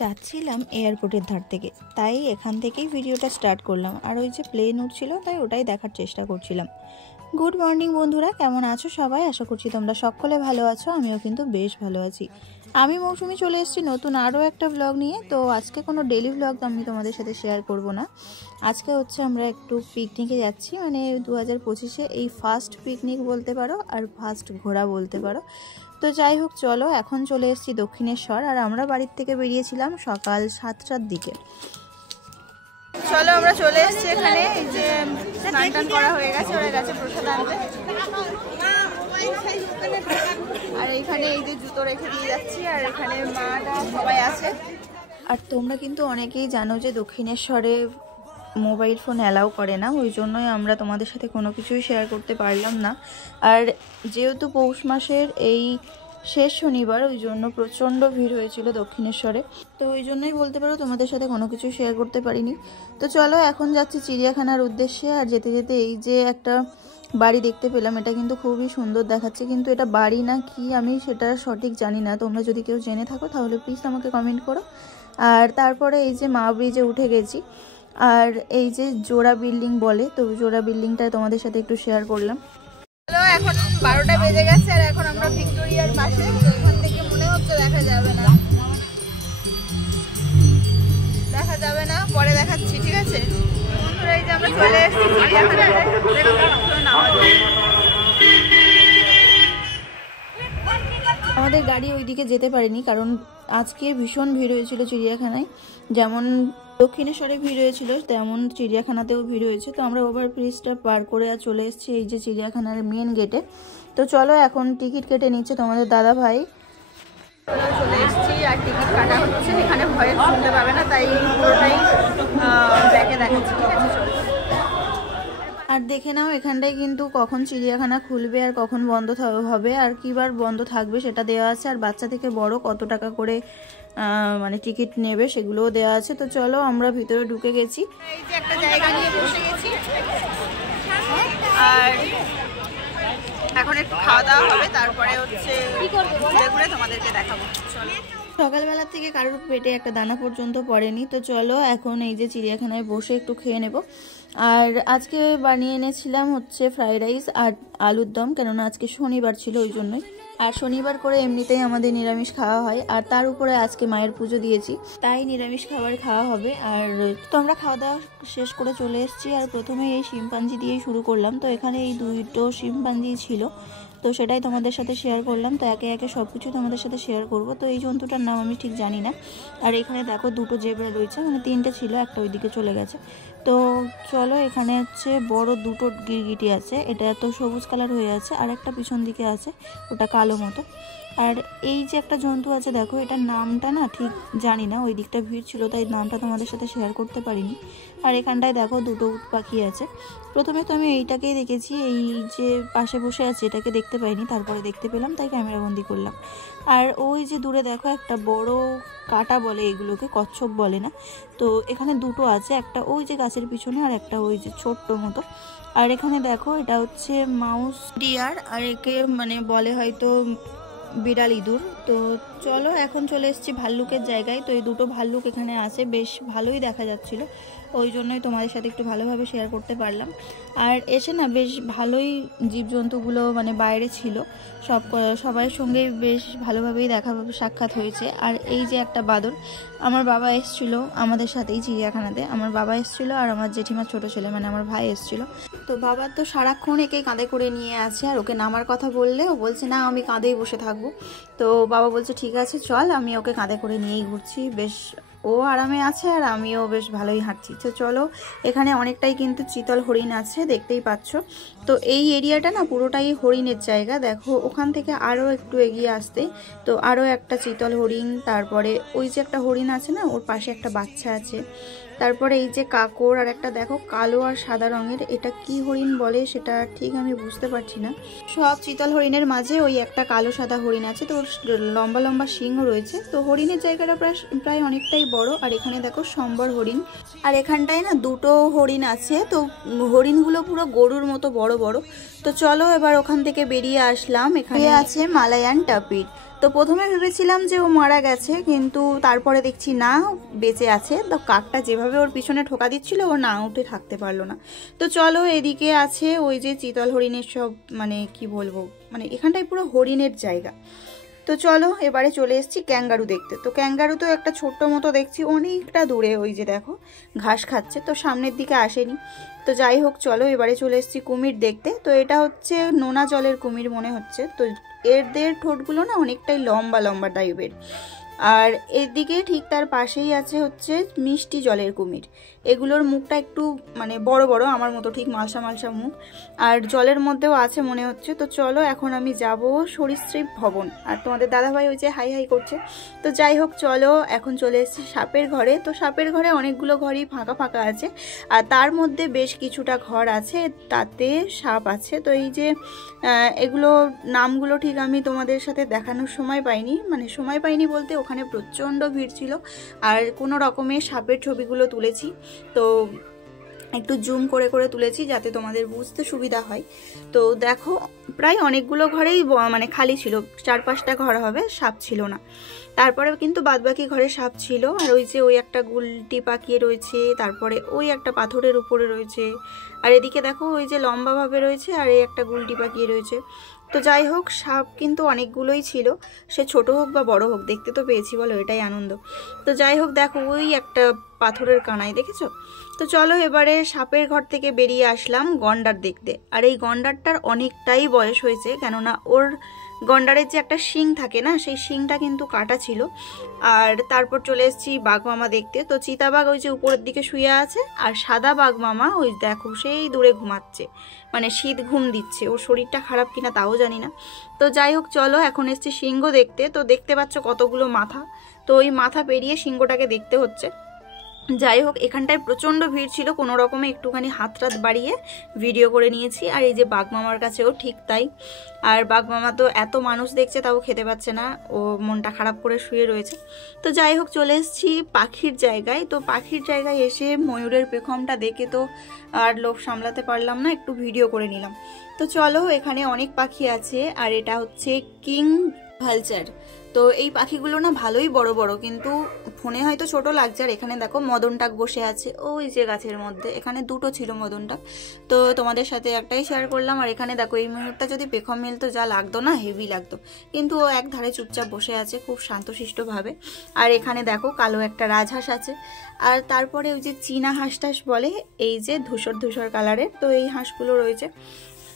যাচ্ছিলাম এয়ারপোর্টের ধার থেকে, তাই এখান থেকেই ভিডিওটা স্টার্ট করলাম। আর ওই যে প্লেন উঠছিল, তাই ওটাই দেখার চেষ্টা করছিলাম। গুড মর্নিং বন্ধুরা, কেমন আছো সবাই? আশা করছি তোমরা সকলে ভালো আছো। আমিও কিন্তু বেশ ভালো আছি। আমি মৌসুমি চলে এসেছি নতুন আরও একটা ব্লগ নিয়ে। তো আজকে কোনো ডেলি ব্লগ আমি তোমাদের সাথে শেয়ার করব না। আজকে হচ্ছে আমরা একটু পিকনিকে যাচ্ছি, মানে 2025-এ এই ফার্স্ট পিকনিক বলতে পারো, আর ফার্স্ট ঘোরা বলতে পারো। তো যাই হোক, চলো এখন চলে এসেছি দক্ষিণেশ্বর। আর আমরা বাড়ির থেকে বেরিয়েছিলাম সকাল 7টার দিকে। চলো আমরা চলে এসেছি এখানে। এই যে স্নান টান করা হয়ে গেছে, ওরা গেছে প্রসাদ আনতে। আর এখানে এই যে জুতো রেখে দিয়ে যাচ্ছি, আর এখানে মাটা সবাই আছে। আর তোমরা কিন্তু অনেকেই জানো যে দক্ষিণেশ্বরে মোবাইল ফোন অ্যালাউ করে না, ওই জন্যই আমরা তোমাদের সাথে কোনো কিছুই শেয়ার করতে পারলাম না। আর যেহেতু পৌষ মাসের এই শেষ শনিবার, ওই জন্য প্রচণ্ড ভিড় হয়েছিল দক্ষিণেশ্বরে। তো ওই জন্যই বলতে পারো তোমাদের সাথে কোনো কিছু শেয়ার করতে পারিনি। তো চলো এখন যাচ্ছি চিড়িয়াখানার উদ্দেশ্যে। আর যেতে যেতে এই যে একটা বাড়ি দেখতে পেলাম, এটা কিন্তু খুবই সুন্দর দেখাচ্ছে, কিন্তু এটা বাড়ি না কি আমি সেটা সঠিক জানি না। তোমরা যদি কেউ জেনে থাকো তাহলে প্লিজ আমাকে কমেন্ট করো। আর তারপরে এই যে মা ব্রিজে উঠে গেছি। আর এই যে জোড়া বিল্ডিং বলে, তো জোড়া বিল্ডিংটা তোমাদের সাথে একটু শেয়ার করলাম। হ্যালো, এখন 12টা বেজে গেছে, আর এখন আমরা ভিক্টোরিয়ার পাশে। এখান থেকে মনে হচ্ছে দেখা যাবে না, পরে দেখাচ্ছি, ঠিক আছে? এই যে আমরা চলে এসেছি আমাদের গাড়ি ওইদিকে যেতে পারেনি, কারণ আজকে ভীষণ ভিড় হয়েছিল চিড়িয়াখানায়। যেমন দক্ষিণেশ্বরে ভিড় হয়েছিল, তেমন চিড়িয়াখানাতেও ভিড় হয়েছে। তো আমরা ওভারব্রিজটা পার করে আর চলে এসেছি এই যে চিড়িয়াখানার মেন গেটে। তো চলো এখন টিকিট কেটে নিচ্ছে তোমাদের দাদা ভাই। চলে এসেছি আর টিকিট কাটা হচ্ছে। এখানে ভয়ে শুনতে পাবে না, তাই পুরোটাই ব্যাকে দেখাচ্ছি, ঠিক আছে? চলো। আর দেখে নাও এখানটায় কিন্তু কখন চিড়িয়াখানা খুলবে আর কখন বন্ধ হবে আর কিবার বন্ধ থাকবে সেটা দেওয়া আছে। আর বাচ্চা থেকে বড় কত টাকা করে মানে টিকিট নেবে সেগুলোও দেওয়া আছে। তো চলো আমরা ভিতরে ঢুকে গেছি। এই যে একটা জায়গা নিয়ে বসে গেছি, আর এখন একটু খাওয়া দাওয়া হবে, তারপরে হচ্ছে ঘুরে ঘুরে তোমাদেরকে দেখাবো। চলো। সকালবেলা থেকে কারোর পেটে একটা দানা পর্যন্ত পড়েনি। তো চলো এখন এই যে চিড়িয়াখানায় বসে একটু খেয়ে নেব। আর আজকে বানিয়ে এনেছিলাম হচ্ছে ফ্রাইড রাইস আর আলুর দম, কেননা আজকে শনিবার ছিল ওই জন্যই। আর শনিবার করে এমনিতেই আমাদের নিরামিষ খাওয়া হয়, আর তার উপরে আজকে মায়ের পুজো দিয়েছি, তাই নিরামিষ খাবার খাওয়া হবে। আর তো আমরা খাওয়া দাওয়া শেষ করে চলে এসেছি। আর প্রথমে এই শিম্পাঞ্জি দিয়েই শুরু করলাম। তো এখানে এই দুটো শিম্পাঞ্জি ছিল, তো সেটাই তোমাদের সাথে শেয়ার করলাম। তো একে একে সব কিছু তোমাদের সাথে শেয়ার করব। তো এই জন্তুটার নাম আমি ঠিক জানি না। আর এখানে দেখো দুটো জেব্রা রয়েছে, মানে তিনটে ছিল, একটা ওইদিকে চলে গেছে। তো চলো, এখানে হচ্ছে বড় দুটো গিরগিটি আছে, এটা তো সবুজ কালার হয়ে আছে, আর একটা পিছন দিকে আছে ওটা কালো মতো। আর এই যে একটা জন্তু আছে দেখো, এটার নামটা না ঠিক জানি না, ওই দিকটা ভিড় ছিল তাই নামটা তোমাদের সাথে শেয়ার করতে পারিনি। আর এখানটায় দেখো দুটো উট পাখি আছে। প্রথমে তো আমি এইটাকেই দেখেছি, এই যে পাশে বসে আছে এটাকে দেখতে পাইনি, তারপরে দেখতে পেলাম তাই ক্যামেরাবন্দি করলাম। আর ওই যে দূরে দেখো একটা বড় কাটা বলে, এগুলোকে কচ্ছপ বলে না। তো এখানে দুটো আছে, একটা ওই যে গাছের পিছনে আর একটা ওই যে ছোট্ট মতো। আর এখানে দেখো এটা হচ্ছে মাউস ডিয়ার, আর একে মানে বলে হয়তো বিড়াল ইঁদুর। তো চলো এখন চলে এসেছি ভাল্লুকের জায়গায়। তো এই দুটো ভাল্লুক এখানে আছে, বেশ ভালোই দেখা যাচ্ছিল, ওই জন্যই তোমাদের সাথে একটু ভালোভাবে শেয়ার করতে পারলাম। আর এসে না বেশ ভালোই জীবজন্তুগুলো মানে বাইরে ছিল, সবাইয়ের সঙ্গেই বেশ ভালোভাবেই সাক্ষাৎ হয়েছে। আর এই যে একটা বাদর, আমার বাবা এসেছিলো আমাদের সাথেই চিড়িয়াখানাতে, আমার বাবা এসেছিলো আর আমার জেঠিমার ছোট ছেলে মানে আমার ভাই এসেছিলো। তো বাবা তো সারাক্ষণ একে কাঁধে করে নিয়ে আছে, আর ওকে নামার কথা বললে ও বলছে না আমি কাঁধেই বসে থাকবো। তো বাবা বলছে ঠিক আছে চল, আমি ওকে কাঁধে করে নিয়েই ঘুরছি, বেশ ও আরামে আছে আর আমিও বেশ ভালোই হাঁটছি। তো চলো, এখানে অনেকটাই কিন্তু চিতল হরিণ আছে, দেখতেই পাচ্ছ। তো এই এরিয়াটা না পুরোটাই হরিণের জায়গা। দেখো ওখান থেকে আরও একটু এগিয়ে আসতে তো আরও একটা চিতল হরিণ, তারপরে ওই যে একটা হরিণ আছে না, ওর পাশে একটা বাচ্চা আছে। তারপরে এই যে কাকড়, আর একটা দেখো কালো আর সাদা রঙের, এটা কি হরিণ বলে সেটা ঠিক আমি বুঝতে পারছি না। সব চিতল হরিণের মাঝে ওই একটা কালো সাদা হরিণ আছে, তো লম্বা লম্বা সিংহ রয়েছে। তো হরিণের জায়গাটা প্রায় অনেকটাই বড়। আর এখানে দেখো সম্বর হরিণ, আর এখানটায় না দুটো হরিণ আছে। তো হরিণগুলো পুরো গরুর মতো বড় বড়। তো চলো এবার ওখান থেকে বেরিয়ে আসলাম, এখানে আছে মালায়ান টাপির। তো প্রথমে ভেবেছিলাম যে ও মারা গেছে, কিন্তু তারপরে দেখছি না বেঁচে আছে। তো কাকটা যেভাবে ওর পিছনে ঠোকা দিচ্ছিল ও না উঠে থাকতে পারলো না। তো চলো, এদিকে আছে ওই যে চিতল হরিণের সব, মানে কি বলবো, মানে এখানটায় পুরো হরিণের জায়গা। তো চলো এবারে চলে এসেছি ক্যাঙ্গারু দেখতে। তো ক্যাঙ্গারু তো একটা ছোট্ট মতো দেখছি, অনেকটা দূরে, ওই যে দেখো ঘাস খাচ্ছে, তো সামনের দিকে আসেনি। তো যাই হোক, চলো এবারে চলে এসেছি কুমির দেখতে। তো এটা হচ্ছে নোনা জলের কুমির মনে হচ্ছে। তো এদের ঠোঁটগুলো না অনেকটাই লম্বা লম্বা টাইপের। আর এদিকে ঠিক তার পাশেই আছে হচ্ছে মিষ্টি জলের কুমির। এগুলোর মুখটা একটু মানে বড় বড়, আমার মতো ঠিক মালসা মালসা মুখ, আর জলের মধ্যেও আছে মনে হচ্ছে। তো চলো এখন আমি যাব সরীসৃপ ভবন। আর তোমাদের দাদাভাই ওই যে হাই হাই করছে। তো যাই হোক, চলো এখন চলে এসেছি সাপের ঘরে। তো সাপের ঘরে অনেকগুলো ঘরই ফাঁকা ফাঁকা আছে, আর তার মধ্যে বেশ কিছুটা ঘর আছে তাতে সাপ আছে। তো এই যে এগুলো নামগুলো ঠিক আমি তোমাদের সাথে দেখানোর সময় পাইনি, মানে সময় পাইনি বলতে ওখানে প্রচণ্ড ভিড় ছিল, আর কোনো রকমের সাপের ছবিগুলো তুলেছি। তো একটু জুম করে করে তুলেছি যাতে তোমাদের বুঝতে সুবিধা হয়। তো দেখো প্রায় অনেকগুলো ঘরেই মানে খালি ছিল, 4-5টা ঘর হবে, সাপ ছিল না। তারপরে কিন্তু বাদবাকি ঘরে সাপ ছিল। আর ওই যে ওই একটা গুলটি পাকিয়ে রয়েছে, তারপরে ওই একটা পাথরের উপরে রয়েছে, আর এদিকে দেখো ওই যে লম্বাভাবে রয়েছে, আর এই একটা গুলটি পাকিয়ে রয়েছে। তো যাই হোক, সাপ কিন্তু অনেকগুলোই ছিল, সে ছোট হোক বা বড় হোক, দেখতে তো পেয়েছি বলো, এটাই আনন্দ। তো যাই হোক, দেখো ওই একটা পাথরের কানাই দেখেছো। তো চলো এবারে সাপের ঘর থেকে বেরিয়ে আসলাম গন্ডার দেখতে। আর এই গন্ডারটার অনেকটাই বয়স হয়েছে, কেননা ওর গন্ডারের যে একটা শিং থাকে না, সেই শিংটা কিন্তু কাটা ছিল। আর তারপর চলে এসেছি বাঘ মামা দেখতে। তো চিতাবাঘ ওই যে উপরের দিকে শুয়ে আছে, আর সাদা বাঘ মামা ওই দেখো সেই দূরে ঘুমাচ্ছে, মানে শীত ঘুম দিচ্ছে। ওর শরীরটা খারাপ কিনা তাও জানি না। তো যাই হোক, চলো এখন এসেছি সিংহ দেখতে। তো দেখতে পাচ্ছ কতগুলো মাথা, তো ওই মাথা পেরিয়ে সিংহটাকে দেখতে হচ্ছে। যাই হোক, এখানটায় প্রচণ্ড ভিড় ছিল, কোনো রকমে একটুখানি হাত বাড়িয়ে ভিডিও করে নিয়েছি। আর এই যে বাঘ মামার কাছেও ঠিক তাই। আর বাঘ মামা তো এত মানুষ দেখছে তাও খেতে পাচ্ছে না, ও মনটা খারাপ করে শুয়ে রয়েছে। তো যাই হোক, চলে এসেছি পাখির জায়গায়। তো পাখির জায়গায় এসে ময়ূরের পেখমটা দেখে তো আর লোভ সামলাতে পারলাম না, একটু ভিডিও করে নিলাম। তো চলো, এখানে অনেক পাখি আছে, আর এটা হচ্ছে কিং ভালচার। তো এই পাখিগুলো না ভালোই বড় বড়, কিন্তু ফোনে হয়তো ছোট লাগছে। আর এখানে দেখো মদনটাক বসে আছে ওই যে গাছের মধ্যে, এখানে দুটো ছিল মদনটাক, তো তোমাদের সাথে একটাই শেয়ার করলাম। আর এখানে দেখো এই ময়ূরটা যদি পেখম মিলতো যা লাগতো না, হেভি লাগতো, কিন্তু ও এক ধারে চুপচাপ বসে আছে খুব শান্তশিষ্টভাবে। আর এখানে দেখো কালো একটা রাজহাঁস আছে। আর তারপরে ওই যে চীনা হাঁস টাস বলে, এই যে ধূসর ধূসর কালারের, তো এই হাঁসগুলো রয়েছে।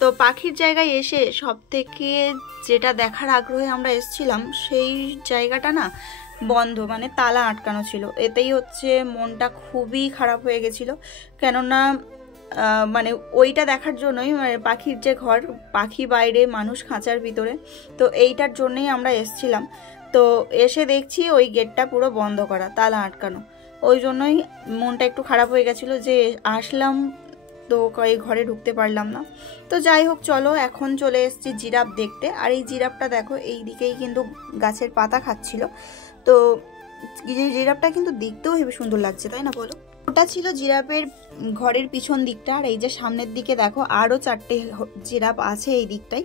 তো পাখির জায়গায় এসে সব থেকে যেটা দেখার আগ্রহে আমরা এসেছিলাম, সেই জায়গাটা না বন্ধ, মানে তালা আটকানো ছিল। এতেই হচ্ছে মনটা খুবই খারাপ হয়ে গেছিল, কেননা মানে ওইটা দেখার জন্যই, মানে পাখির যে ঘর, পাখি বাইরে, মানুষ খাঁচার ভিতরে, তো এইটার জন্যই আমরা এসেছিলাম। তো এসে দেখছি ওই গেটটা পুরো বন্ধ করা, তালা আটকানো, ওই জন্যই মনটা একটু খারাপ হয়ে গেছিলো যে আসলাম তো এই ঘরে ঢুকতে পারলাম না। তো যাই হোক, চলো এখন চলে এসেছি জিরাফ দেখতে। আর এই জিরাফটা দেখো এই দিকেই কিন্তু গাছের পাতা খাচ্ছিল। তো জিরাফটা কিন্তু দেখতেও হেবি সুন্দর লাগছে, তাই না বলো? ওটা ছিল জিরাফের ঘরের পিছন দিকটা। আর এই যে সামনের দিকে দেখো আরও 4টে জিরাফ আছে এই দিকটাই,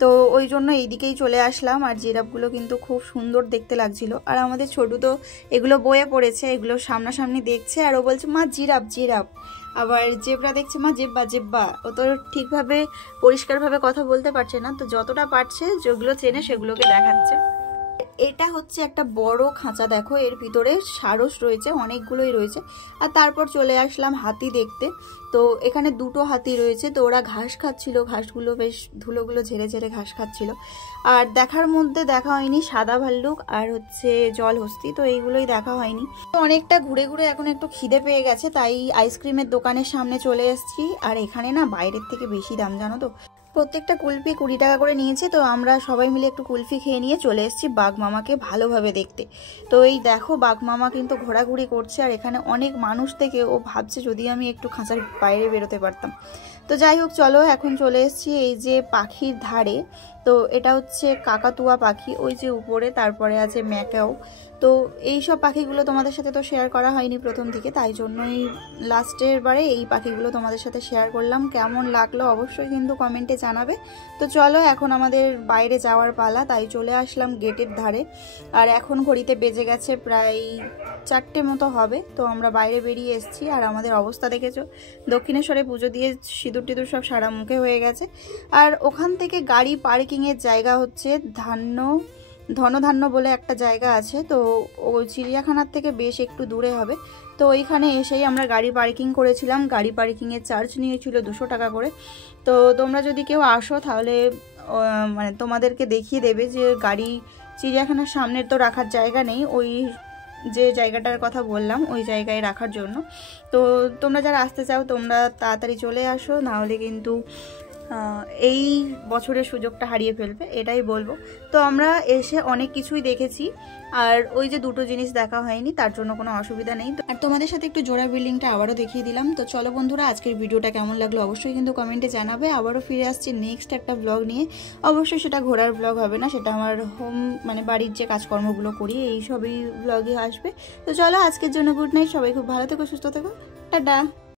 তো ওই জন্য এই দিকেই চলে আসলাম। আর জিরাফগুলো কিন্তু খুব সুন্দর দেখতে লাগছিল। আর আমাদের ছোটু তো এগুলো বয়ে পড়েছে, এগুলো সামনাসামনি দেখছে, আর ও বলছে মা জিরাফ জিরাফ। আবার জেব্রা দেখছে মা জেব্বা জেব্বা। ও তো ঠিকভাবে পরিষ্কারভাবে কথা বলতে পারছে না, তো যতটা পারছে যেগুলো চেনে সেগুলোকে দেখাচ্ছে। এটা হচ্ছে একটা বড় খাঁচা, দেখো এর ভিতরে সারস রয়েছে, অনেকগুলোই রয়েছে। আর তারপর চলে আসলাম হাতি দেখতে। তো এখানে দুটো হাতি রয়েছে, তো ওরা ঘাস খাচ্ছিল, ঘাসগুলো বেশ ধুলোগুলো ঝেড়ে ঝেড়ে ঘাস খাচ্ছিল। আর দেখার মধ্যে দেখা হয়নি সাদা ভাল্লুক আর হচ্ছে জলহস্তি, তো এইগুলোই দেখা হয়নি। তো অনেকটা ঘুরে ঘুরে এখন একটু খিদে পেয়ে গেছে, তাই আইসক্রিমের দোকানের সামনে চলে এসেছি। আর এখানে না বাইরের থেকে বেশি দাম, জানো তো, প্রত্যেকটা কুলফি 20 টাকা করে নিয়েছে। তো আমরা সবাই মিলে একটু কুলফি খেয়ে নিয়ে চলে এসেছি বাঘ মামাকে ভালোভাবে দেখতে। তো এই দেখো বাঘ মামা কিন্তু ঘোরাঘুরি করছে, আর এখানে অনেক মানুষ থেকে ও ভাবছে যদি আমি একটু খাঁচার বাইরে বেরোতে পারতাম। তো যাই হোক, চলো এখন চলে এসেছি এই যে পাখির ধারে। তো এটা হচ্ছে কাকাতুয়া পাখি, ওই যে উপরে, তারপরে আছে ম্যাকাও। তো এই সব পাখিগুলো তোমাদের সাথে তো শেয়ার করা হয়নি প্রথম দিকে, তাই জন্যই লাস্টের বারে এই পাখিগুলো তোমাদের সাথে শেয়ার করলাম। কেমন লাগলো অবশ্যই কিন্তু কমেন্টে জানাবে। তো চলো এখন আমাদের বাইরে যাওয়ার পালা, তাই চলে আসলাম গেটের ধারে। আর এখন ঘড়িতে বেজে গেছে প্রায় 4টে মতো হবে। তো আমরা বাইরে বেরিয়ে এসেছি, আর আমাদের অবস্থা দেখেছো, দক্ষিণেশ্বরে পুজো দিয়ে সিঁদুর টিঁদুর সব সারা মুখে হয়ে গেছে। আর ওখান থেকে গাড়ি পার্কিংয়ের জায়গা হচ্ছে ধনধান্য বলে একটা জায়গা আছে। তো ওই চিড়িয়াখানার থেকে বেশ একটু দূরে হবে। তো ওইখানে এসেই আমরা গাড়ি পার্কিং করেছিলাম। গাড়ি পার্কিংয়ের চার্জ নিয়েছিল 200 টাকা করে। তো তোমরা যদি কেউ আসো তাহলে মানে তোমাদেরকে দেখিয়ে দেবে যে গাড়ি চিড়িয়াখানার সামনের তো রাখার জায়গা নেই, ওই যে জায়গাটার কথা বললাম ওই জায়গায় রাখার জন্য। তো তোমরা যারা আসতে চাও তোমরা তাড়াতাড়ি চলে আসো, নাহলে কিন্তু এই বছরের সুযোগটা হারিয়ে ফেলবে, এটাই বলবো। তো আমরা এসে অনেক কিছুই দেখেছি, আর ওই যে দুটো জিনিস দেখা হয়নি তার জন্য কোনো অসুবিধা নেই। আর তোমাদের সাথে একটু জোড়া বিল্ডিংটা আবারও দেখিয়ে দিলাম। তো চলো বন্ধুরা, আজকের ভিডিওটা কেমন লাগলো অবশ্যই কিন্তু কমেন্টে জানাবে। আবারও ফিরে আসছি নেক্সট একটা ব্লগ নিয়ে। অবশ্যই সেটা ঘোরার ব্লগ হবে না, সেটা আমার মানে বাড়ির যে কাজকর্মগুলো করি এই সবই ব্লগে আসবে। তো চলো আজকের জন্য গুড নাইট, সবাই খুব ভালো থেকো, সুস্থ থেকো, টাটা।